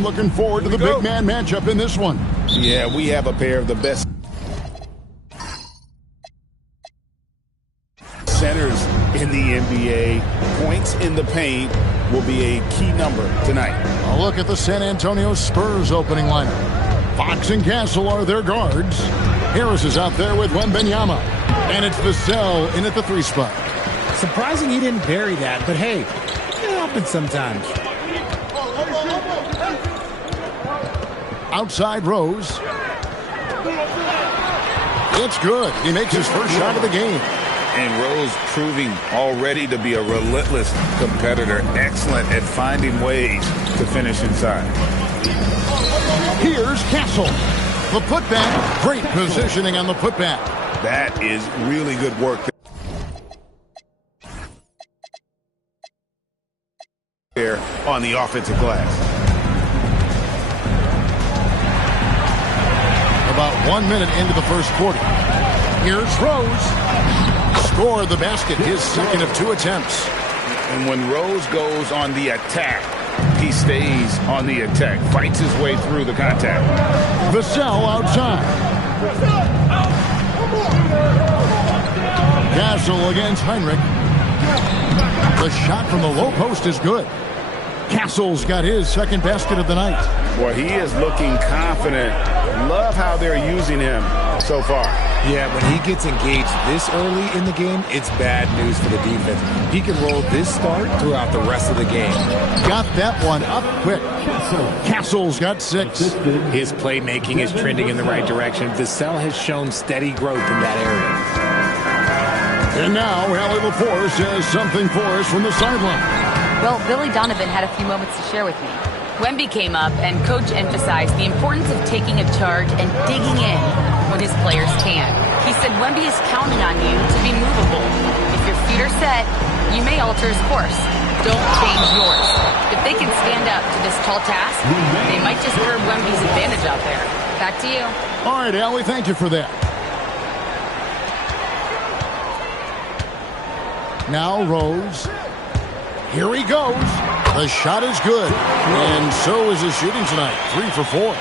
I'm looking forward to the big man matchup in this one. Yeah, we have a pair of the best centers in the NBA. Points in the paint will be a key number tonight. A look at the San Antonio Spurs opening lineup. Fox and Castle are their guards. Harris is out there with Wembanyama. And it's Vassell in at the 3 spot. Surprising he didn't bury that, but hey, it happens sometimes. Outside Rose. It's good. He makes his first shot of the game. And Rose proving already to be a relentless competitor. Excellent at finding ways to finish inside. Here's Castle. The putback. Great positioning on the putback. That is really good work there on the offensive glass. About 1 minute into the first quarter. Here's Rose. Score the basket, his second of 2 attempts. And when Rose goes on the attack, he stays on the attack, fights his way through the contact. Vassell outside. Castle against Heinrich. The shot from the low post is good. Castle's got his second basket of the night. Well, he is looking confident. Love how they're using him so far. Yeah, when he gets engaged this early in the game, it's bad news for the defense. He can roll this start throughout the rest of the game. Got that one up quick. Castle's got 6. His playmaking is trending in the right direction. Vassell has shown steady growth in that area. And now, Allie LaForce has something for us from the sideline. Well, Billy Donovan had a few moments to share with me. Wemby came up, and Coach emphasized the importance of taking a charge and digging in when his players can. He said Wemby is counting on you to be movable. If your feet are set, you may alter his course. Don't change yours. If they can stand up to this tall task, they might just curb Wemby's advantage out there. Back to you. All right, Allie, thank you for that. Now Rose. Here he goes. The shot is good. And so is his shooting tonight. 3 for 4.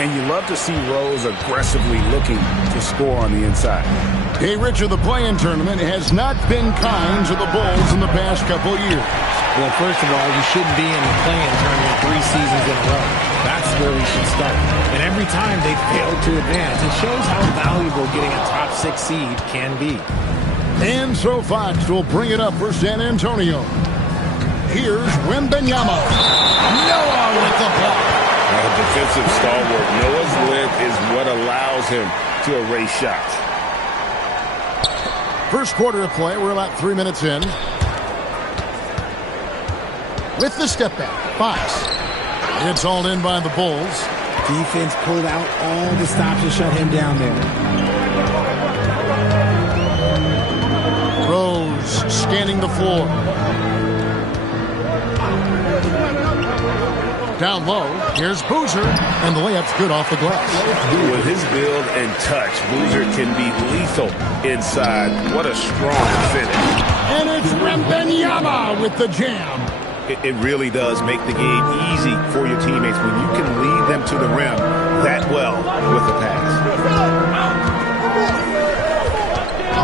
And you love to see Rose aggressively looking to score on the inside. Hey, Richard, the play-in tournament has not been kind to the Bulls in the past couple years. Well, first of all, you shouldn't be in the play-in tournament 3 seasons in a row. That's where we should start. And every time they fail to advance, it shows how valuable getting a top 6 seed can be. And so Fox will bring it up for San Antonio. Here's Wembanyama. Noah with the block. Defensive stalwart. Noah's length is what allows him to erase shots. First quarter of play. We're about 3 minutes in. With the step back, Fox. It's all in by the Bulls. Defense pulled out all the stops to shut him down there. Rose scanning the floor. Down low, here's Boozer, and the layup's good off the glass. With his build and touch, Boozer can be lethal inside. What a strong finish. And it's Wembanyama with the jam. It really does make the game easy for your teammates when you can lead them to the rim that well with the pass.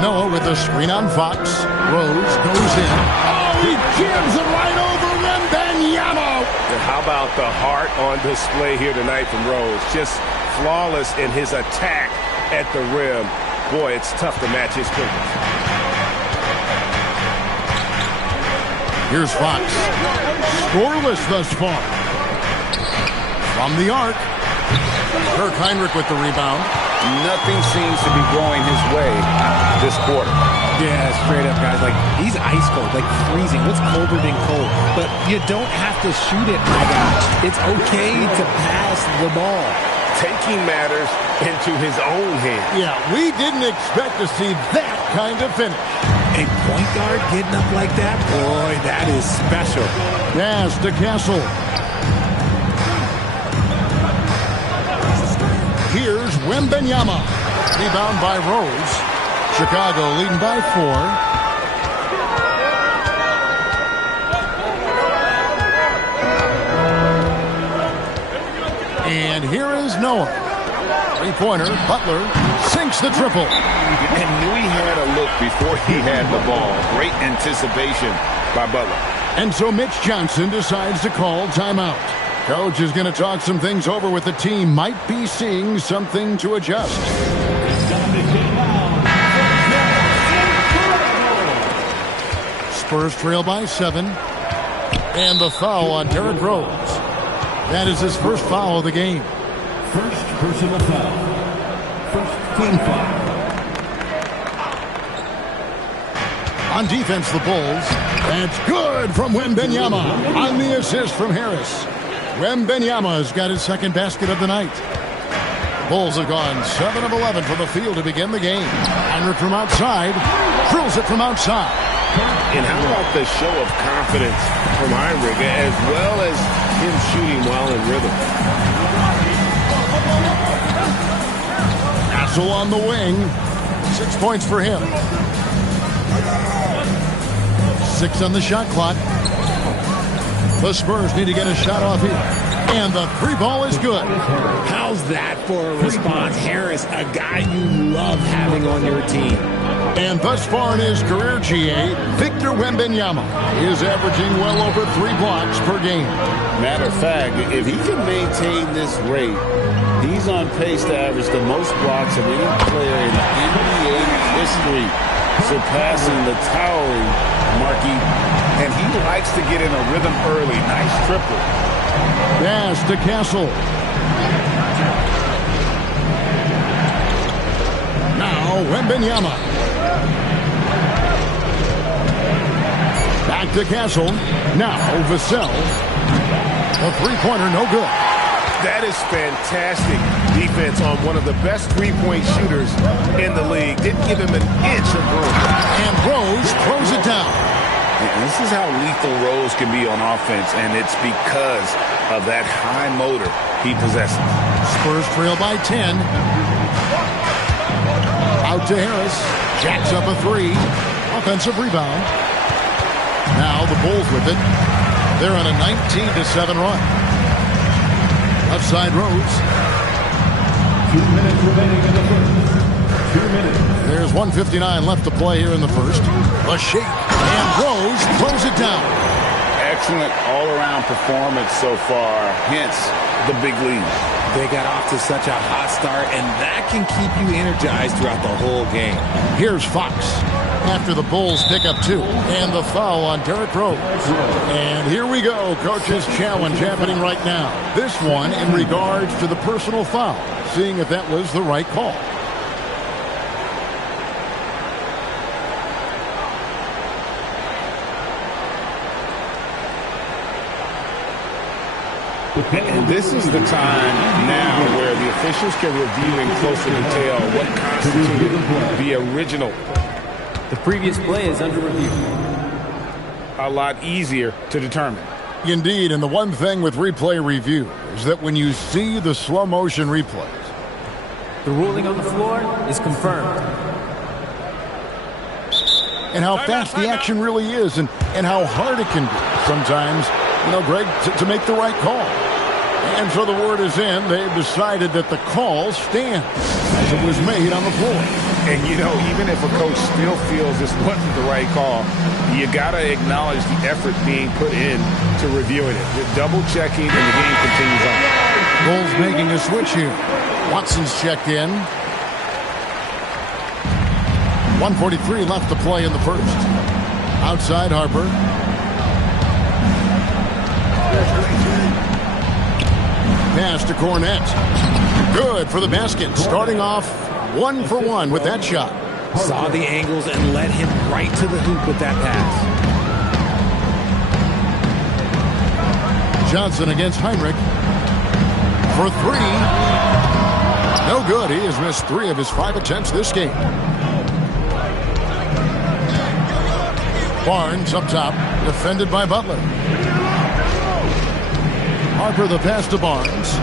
Noah with the screen on Fox. Rose goes in. Oh, he jams it right over Wembanyama. How about the heart on display here tonight from Rose? Just flawless in his attack at the rim. Boy, it's tough to match his quickness. Here's Fox. Scoreless thus far. From the arc. Kirk Heinrich with the rebound. Nothing seems to be going his way this quarter. Yeah, straight up, guys. Like, he's ice cold, like freezing. What's colder than cold? But you don't have to shoot it, my guy. It's okay to pass the ball. Taking matters into his own hands. Yeah, we didn't expect to see that kind of finish. A point guard getting up like that? Boy, that is special. Pass to Castle. Here's Wembanyama. Rebound by Rose. Chicago leading by 4. And here is Noah. Three-pointer, Butler sinks the triple. And knew he had a look before he had the ball. Great anticipation by Butler. And so Mitch Johnson decides to call timeout. Coach is going to talk some things over with the team. Might be seeing something to adjust. Spurs trail by 7. And the foul on Derrick Rose. That is his first foul of the game. First personal foul. First team foul. On defense, the Bulls. That's good from Wembanyama on the assist from Harris. Wembanyama's got his second basket of the night. Bulls have gone 7 of 11 from the field to begin the game. Heinrich from outside. Drills it from outside. And how about the show of confidence from Heinrich, as well as him shooting while in rhythm? Hassel on the wing. 6 points for him. 6 on the shot clock. The Spurs need to get a shot off here. And the three ball is good. How's that for a response? Harris, a guy you love having on your team. And thus far in his career, GA, Victor Wembanyama is averaging well over 3 blocks per game. Matter of fact, if he can maintain this rate, he's on pace to average the most blocks of any player in NBA history, surpassing the towering Markey. And he likes to get in a rhythm early. Nice triple. Pass to Castle. Now Wembanyama. Back to Castle. Now Vassell. A three-pointer, no good. That is fantastic defense on one of the best three-point shooters in the league. Didn't give him an inch of room. And Rose throws it down. And this is how lethal Rose can be on offense, and it's because of that high motor he possesses. Spurs trail by 10. Out to Harris. Jacks up a 3. Offensive rebound. Now the Bulls with it. They're on a 19-7 run. Left side Rose. 2 minutes remaining in the first. 2 minutes. There's 1:59 left to play here in the first. A shake. And Rose throws it down. Excellent all-around performance so far, hence the big lead. They got off to such a hot start, and that can keep you energized throughout the whole game. Here's Fox after the Bulls pick up 2. And the foul on Derrick Rose. And here we go. Coach's challenge happening right now. This one in regards to the personal foul. Seeing if that was the right call. And this is the time now where the officials can review in closer detail what constituted the original. The previous play is under review. A lot easier to determine. Indeed, and the one thing with replay review is that when you see the slow motion replays, The ruling on the floor is confirmed. and how fast the action really is and how hard it can be sometimes, Greg, to make the right call. And so the word is in. They've decided that the call stands as it was made on the floor. And, even if a coach still feels this wasn't the right call, you got to acknowledge the effort being put in to reviewing it. The double-checking, and the game continues on. Bulls making a switch here. Watson's checked in. 1:43 left to play in the first. Outside Harper. Pass to Cornette. Good for the basket. Starting off 1 for 1 with that shot. Saw the angles and led him right to the hoop with that pass. Johnson against Heinrich. For 3. No good. He has missed 3 of his 5 attempts this game. Barnes up top. Defended by Butler. Harper the pass to Barnes.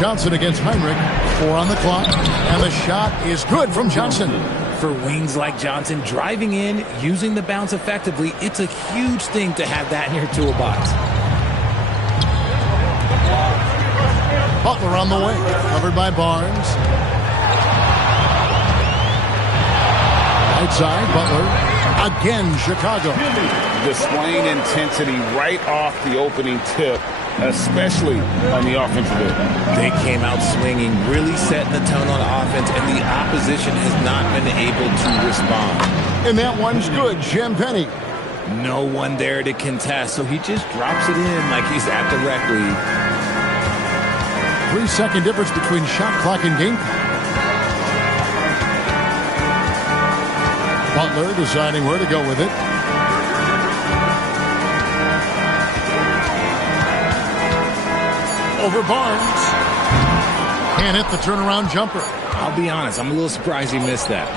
Johnson against Heinrich. 4 on the clock. And the shot is good from Johnson. For wings like Johnson, driving in, using the bounce effectively, it's a huge thing to have that in your toolbox. Butler on the wing, covered by Barnes. Right side, Butler. Again, Chicago. Displaying intensity right off the opening tip, especially on the offensive end. They came out swinging, really setting the tone on offense, and the opposition has not been able to respond. And that one's good, Champagny. No one there to contest, so he just drops it in like he's at the rec league. 3-second difference between shot clock and game clock. Butler deciding where to go with it. Over Barnes. Can't hit the turnaround jumper. I'll be honest, I'm a little surprised he missed that.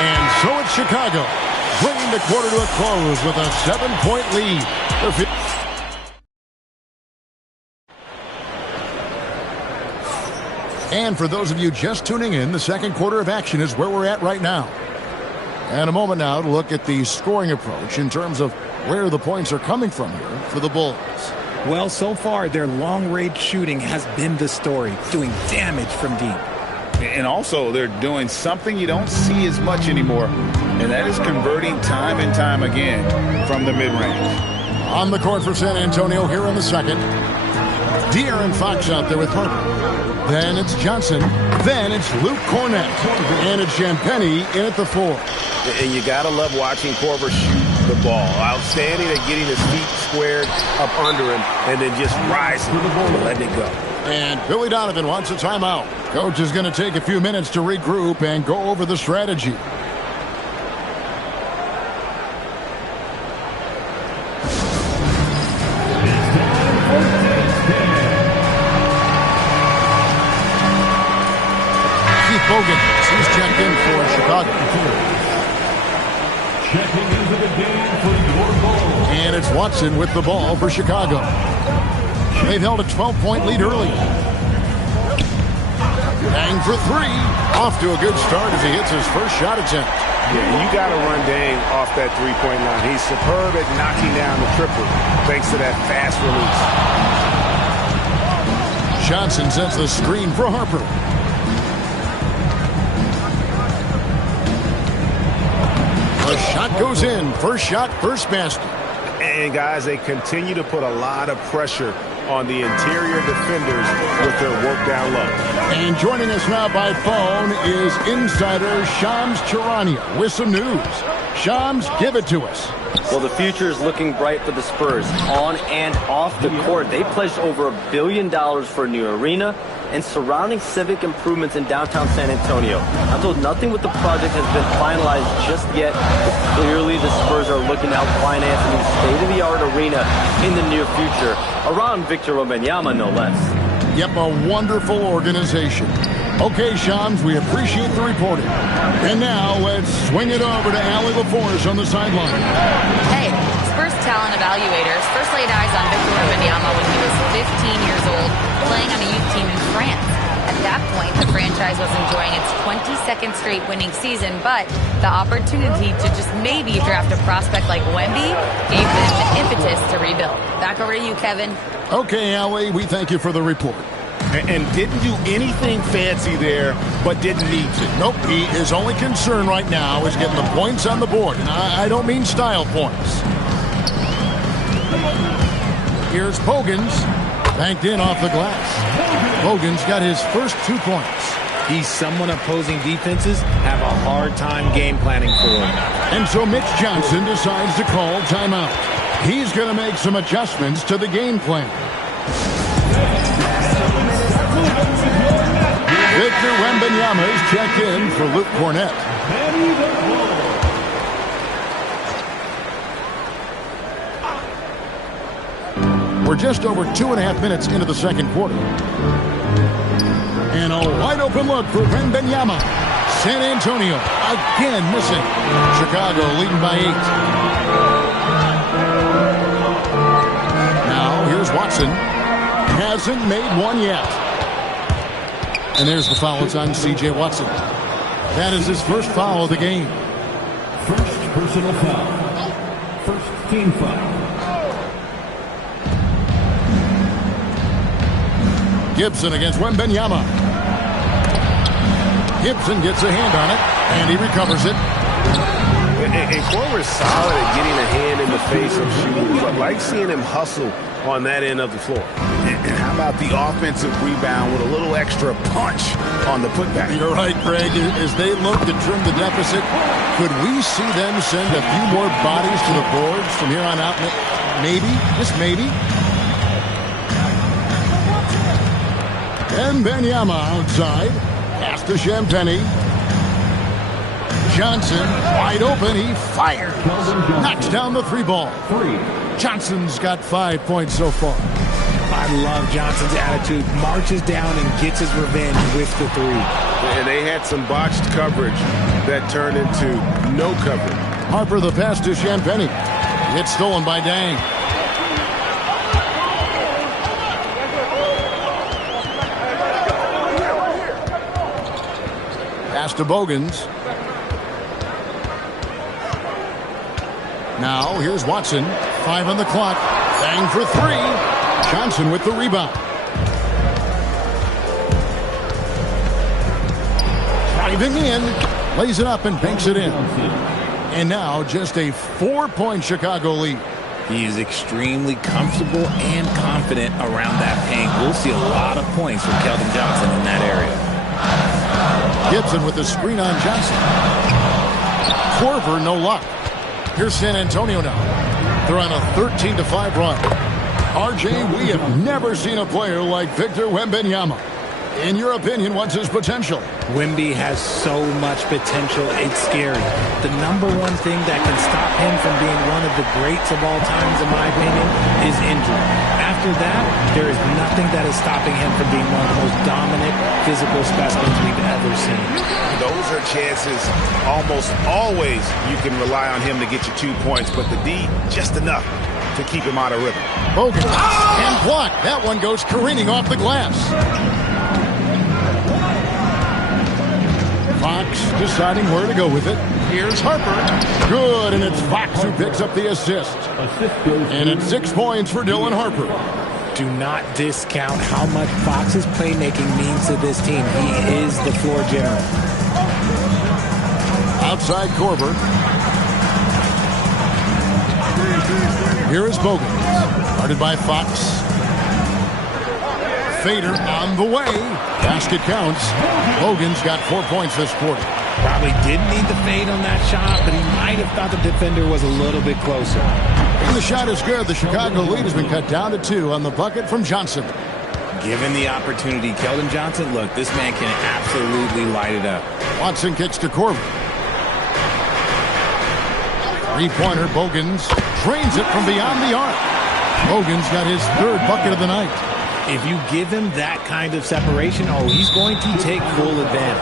And so it's Chicago, bringing the quarter to a close with a 7-point lead. And for those of you just tuning in, the second quarter of action is where we're at right now. And a moment now to look at the scoring approach in terms of where the points are coming from here for the Bulls. Well, so far, their long-range shooting has been the story, doing damage from deep. And also, they're doing something you don't see as much anymore, and that is converting time and time again from the mid-range. On the court for San Antonio here in the second. De'Aaron Fox out there with Harper. Then it's Johnson. Then it's Luke Cornett. And it's Champagny in at the 4. And you got to love watching Korver shoot the ball. Outstanding at getting his feet squared up under him and then just rising and letting it go. And Billy Donovan wants a timeout. Coach is going to take a few minutes to regroup and go over the strategy. Bogans, he's checked in for Chicago. Checking into the game for your ball. And it's Watson with the ball for Chicago. They've held a 12-point lead early. Dang for 3. Off to a good start as he hits his first shot attempt. Yeah, you got to run Dang off that three-point line. He's superb at knocking down the triple thanks to that fast release. Johnson sets the screen for Harper. The shot goes in. First shot, first basket. And, guys, they continue to put a lot of pressure on the interior defenders with their work down low. And joining us now by phone is insider Shams Charania with some news. Shams, give it to us. Well, the future is looking bright for the Spurs. On and off the court, they pledged over $1 billion for a new arena and surrounding civic improvements in downtown San Antonio. I'm told nothing with the project has been finalized just yet, but clearly the Spurs are looking to help finance a new state-of-the-art arena in the near future, around Victor Wembanyama, no less. Yep, a wonderful organization. Okay, Shams, we appreciate the reporting. And now let's swing it over to Allie LaForce on the sideline. Hey, Spurs talent evaluators first laid eyes on Victor Wembanyama when he was 15 years old, playing on a youth team in France. At that point, the franchise was enjoying its 22nd straight winning season, but the opportunity to just maybe draft a prospect like Wemby gave them the impetus to rebuild. Back over to you, Kevin. Okay, Allie, we thank you for the report. And didn't do anything fancy there, but didn't need to. Nope, his only concern right now is getting the points on the board. And I don't mean style points. Here's Bogans, banked in off the glass. Bogans got his first 2 points. He's someone opposing defenses have a hard time game planning for him. And so Mitch Johnson decides to call timeout. He's going to make some adjustments to the game plan. Victor Wembanyama is checked in for Luke Cornett. We're just over 2.5 minutes into the second quarter. And a wide open look for Wembanyama. San Antonio again missing. Chicago leading by 8. Now here's Watson. Hasn't made one yet. And there's the foul. It's on C.J. Watson. That is his first foul of the game. First personal foul. First team foul. Gibson against Wembenyama. Gibson gets a hand on it, and he recovers it. And Korver's solid at getting a hand in the face of shooters. I like seeing him hustle on that end of the floor. And how about the offensive rebound with a little extra punch on the putback? You're right, Craig. As they look to trim the deficit, could we see them send a few more bodies to the boards from here on out? Maybe, just maybe. Wembenyama outside. Pass to Champagny. Johnson, wide open, he fires. Knocks down the three ball. Johnson's got 5 points so far. I love Johnson's attitude. Marches down and gets his revenge with the three. And they had some botched coverage that turned into no coverage. Harper the pass to Champagny. It's stolen by Dang. Pass to Bogans. Now, here's Watson. 5 on the clock. Bang for 3. Johnson with the rebound. Driving in. Lays it up and banks it in. And now, just a 4-point Chicago lead. He is extremely comfortable and confident around that paint. We'll see a lot of points from Keldon Johnson in that area. Gibson with the screen on Johnson. Korver, no luck. Here's San Antonio now. They're on a 13-5 run. RJ, we have never seen a player like Victor Wembanyama. In your opinion, what's his potential? Wemby has so much potential, it's scary. The number one thing that can stop him from being one of the greats of all times, in my opinion, is injury. After that, there is nothing that is stopping him from being one of the most dominant physical specimens we've ever seen. Those are chances almost always you can rely on him to get you 2 points, but the D, just enough to keep him out of rhythm. Bogan and block. That one goes careening off the glass. Fox deciding where to go with it. Here's Harper. Good, and it's Fox who picks up the assist. And it's 6 points for Dylan Harper. Do not discount how much Fox's playmaking means to this team. He is the floor general. Outside Korver. Here is Bogan. Guarded by Fox. Fader on the way. Basket counts. Bogan's got 4 points this quarter. Probably didn't need the fade on that shot, but he might have thought the defender was a little bit closer. And the shot is good. The Chicago lead has been cut down to 2 on the bucket from Johnson. Given the opportunity, Keldon Johnson, look, this man can absolutely light it up. Watson kicks to Korver. Three-pointer, Bogans drains it from beyond the arc. Bogans got his 3rd bucket of the night. If you give him that kind of separation, he's going to take full advantage.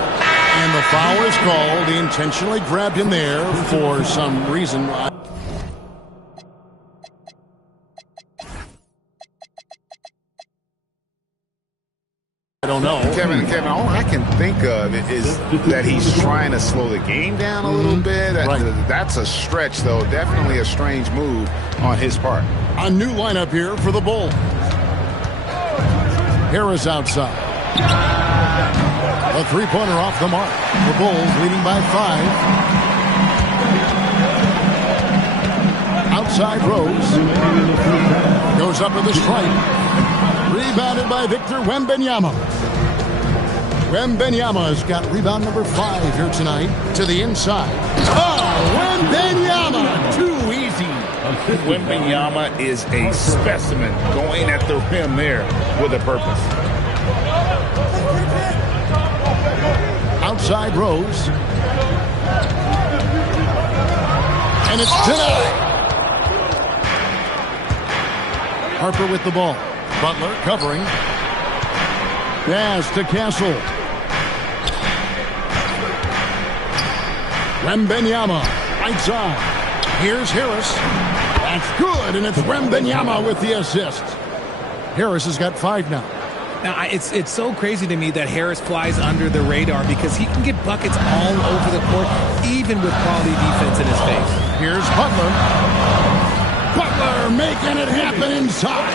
And the foul is called. He intentionally grabbed him there for some reason. I don't know. Kevin, all I can think of is that he's trying to slow the game down a little bit. Right. That's a stretch, though. Definitely a strange move on his part. A new lineup here for the Bulls. Harris outside. A three-pointer off the mark. The Bulls leading by 5. Outside Rose. Goes up with a strike. Rebounded by Victor Wembanyama. Wembanyama's got rebound number 5 here tonight to the inside. Wembanyama! Too easy. Wembanyama is a specimen going at the rim there with a purpose. Outside Rose. And it's denied. Harper with the ball. Butler covering. Pass to Castle. Wembanyama, right side. Here's Harris. That's good, and it's Wembanyama with the assist. Harris has got 5 now. Now, it's so crazy to me that Harris flies under the radar because he can get buckets all over the court, even with quality defense in his face. Here's Butler. Butler making it happen inside.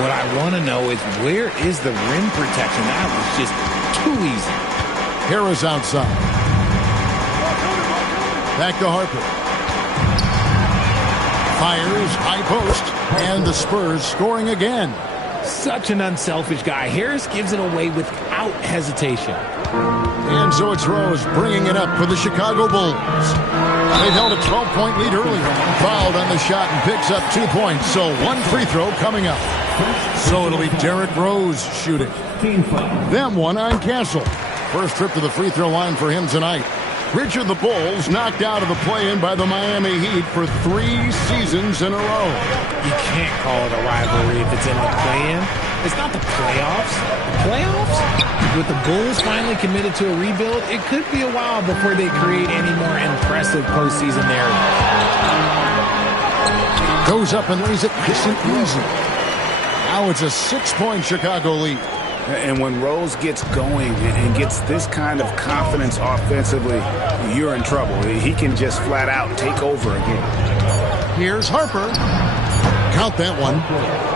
What I want to know is, where is the rim protection? That was just too easy. Harris outside. Back to Harper. Fires, high post, and the Spurs scoring again. Such an unselfish guy. Harris gives it away without hesitation. And so it's Rose bringing it up for the Chicago Bulls. They've held a 12-point lead earlier. Fouled on the shot and picks up 2 points. So one free throw coming up. So it'll be Derrick Rose shooting. Them one on Castle. First trip to the free throw line for him tonight. Richard, the Bulls knocked out of the play-in by the Miami Heat for 3 seasons in a row. You can't call it a rivalry if it's in the play-in. It's not the playoffs. The playoffs? With the Bulls finally committed to a rebuild, it could be a while before they create any more impressive postseason narrative. Goes up and lays it nice and easy. Now it's a 6-point Chicago lead. And when Rose gets going and gets this kind of confidence offensively, you're in trouble. He can just flat out take over again. Here's Harper. Count that one.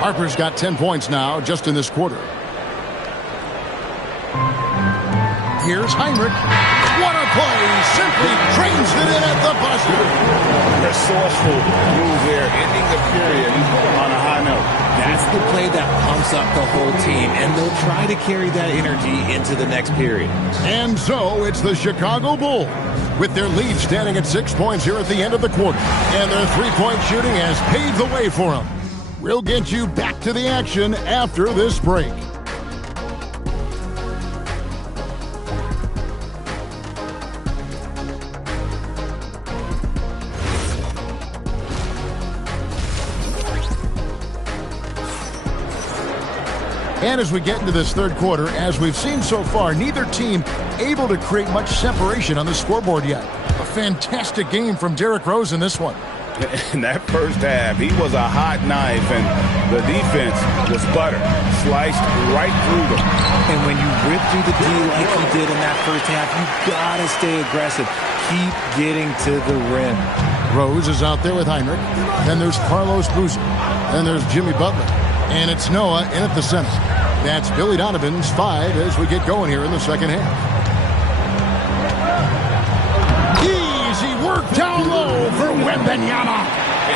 Harper's got 10 points now just in this quarter. Here's Heinrich. What a play! Simply trains it in at the buzzer. Resourceful move there, ending the period on a high note. That's the play that pumps up the whole team, and they'll try to carry that energy into the next period. And so it's the Chicago Bulls with their lead standing at 6 points here at the end of the quarter. And their three-point shooting has paved the way for them. We'll get you back to the action after this break. And as we get into this third quarter, as we've seen so far, neither team able to create much separation on the scoreboard yet. A fantastic game from Derrick Rose in this one. In that first half, he was a hot knife, and the defense was butter, sliced right through them. And when you rip through the D like he did in that first half, you gotta stay aggressive. Keep getting to the rim. Rose is out there with Heinrich. Then there's Carlos Boozer. Then there's Jimmy Butler. And it's Noah in at the center. That's Billy Donovan's 5 as we get going here in the second half. Easy work down low for Wembanyama.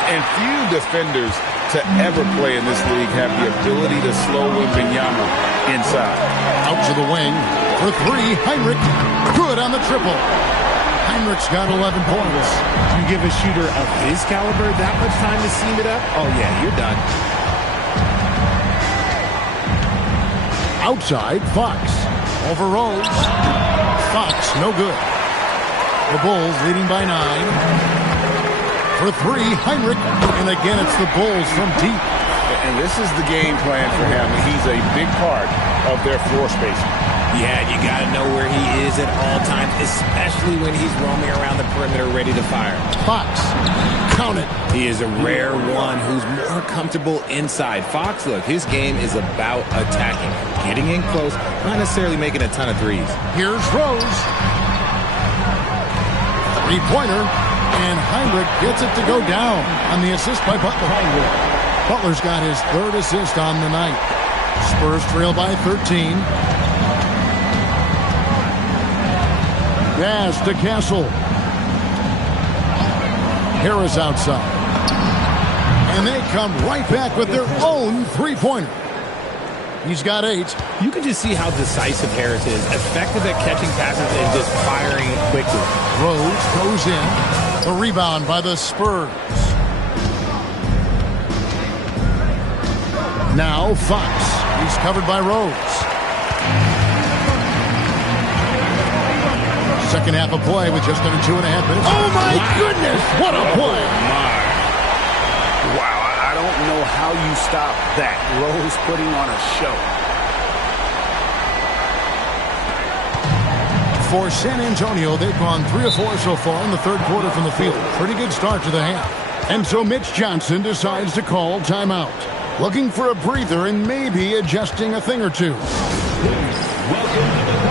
And few defenders to ever play in this league have the ability to slow Wembanyama inside. Out to the wing for 3. Heinrich. Good on the triple. Heinrich's got 11 points. You give a shooter of his caliber that much time to seam it up? Oh, yeah, you're done. Outside, Fox. Over Rose. Fox, no good. The Bulls leading by 9. For 3, Heinrich. And again, it's the Bulls from deep. And this is the game plan for him. He's a big part of their floor spacing. Yeah, you got to know where he is at all times, especially when he's roaming around the perimeter ready to fire. Fox, count it. He is a rare one who's more comfortable inside. Fox, look, his game is about attacking, getting in close, not necessarily making a ton of threes. Here's Rose. 3-pointer, and Heinrich gets it to go down on the assist by Butler. Butler's got his 3rd assist on the night. Spurs trail by 13. Pass to Castle. Harris outside. And they come right back with their own 3-pointer. He's got 8. You can just see how decisive Harris is. Effective at catching passes and just firing it quickly. Rose goes in. The rebound by the Spurs. Now Fox. He's covered by Rose. Second half of play with just under 2.5 minutes. Oh, my goodness! What a play! Wow, I don't know how you stop that. Rose putting on a show. For San Antonio, they've gone 3 of 4 so far in the third quarter from the field. Pretty good start to the half. And so Mitch Johnson decides to call timeout. Looking for a breather and maybe adjusting a thing or two. Welcome